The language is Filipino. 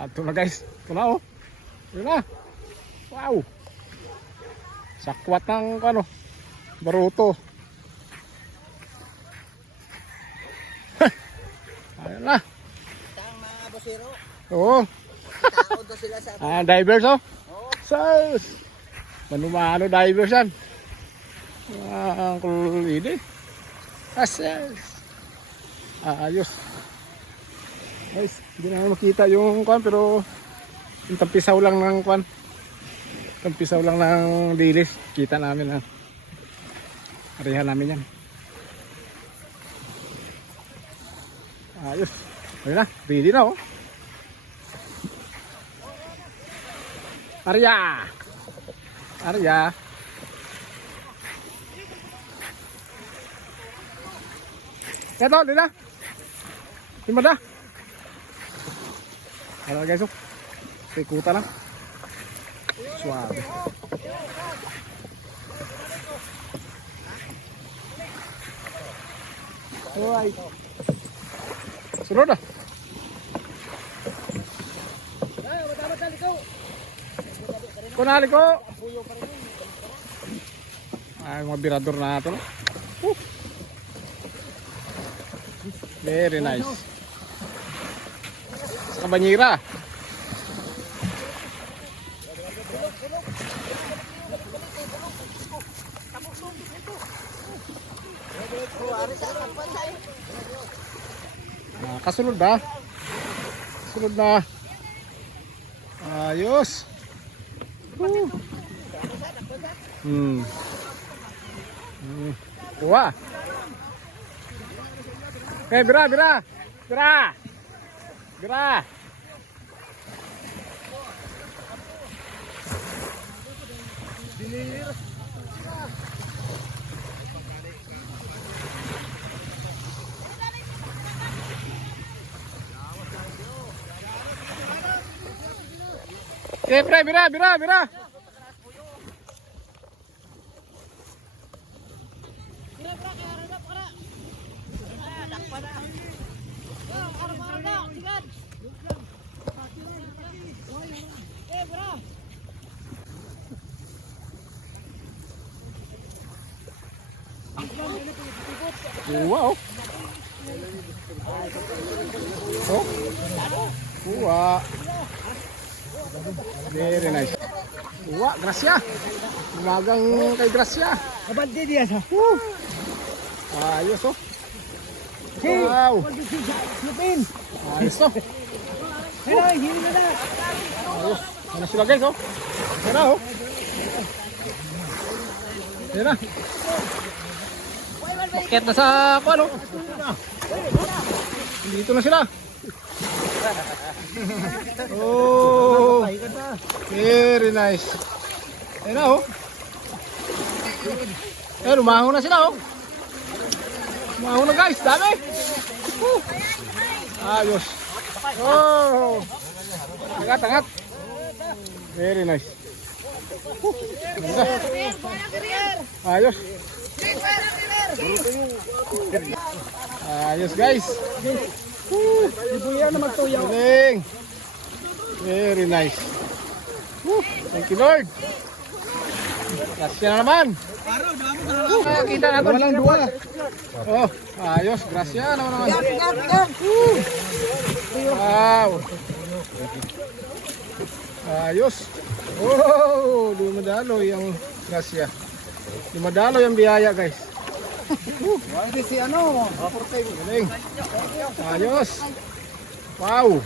At ito na guys. Ito na oh. Ito na. Wow. Sakwat ng ano, baruto. Ayun na. Tang mga bosero. Oo. Tao daw sila sa Divers oh. Oo. Sus. Manumano divers yan. Ang kulidi. Ases. Ayos. Guys, hindi na makita yung kwan pero yung tampisaw lang ng kwan. Tampisaw lang ng dilis. Kita namin ha. Arihan namin yan. Ayos. Ayun na. Ready na oh. Arya. Arya. Ito, dito. Lima na. Ano guys oh. Ikuta lang. Suave. Alright. Sunod na. Kunali ko. Ay, mga birador na ito. Very nice. Sa Banyira. Kasunod na. Sunod na. Ayos. Kuha. Bira, bira. Bira. Bira. Pre, bira, bira, bira. Wow. Oh. Wow. Very nice. Wow, Gracia. Umagang kay Gracia. Abante dia sa. Ayos oh. Wow. Lupin. Ayos oh. Hoy, hindi na na. Ayos. Ano sila guys oh. Yan na oh. Yan na. Bakit na sa ano? Dito na sila. Oh. Very nice. Yan na oh. Eh, lumaho na sila oh. Lumaho na guys, dami. Ayos. Oh. Angat, angat. Very nice. Ayos. Ayos guys. Ibuya na magtuyaw. Galing. Very nice. Thank you Lord. Gracias na naman. Kita natin. Walang duwa. Oh, ayos. Gracias naman. Wow. Ayos. Oh, dumadaloy ang grasya. Dumadaloy ang biyaya guys. Hindi si ano. Galing. Ayos. Wow.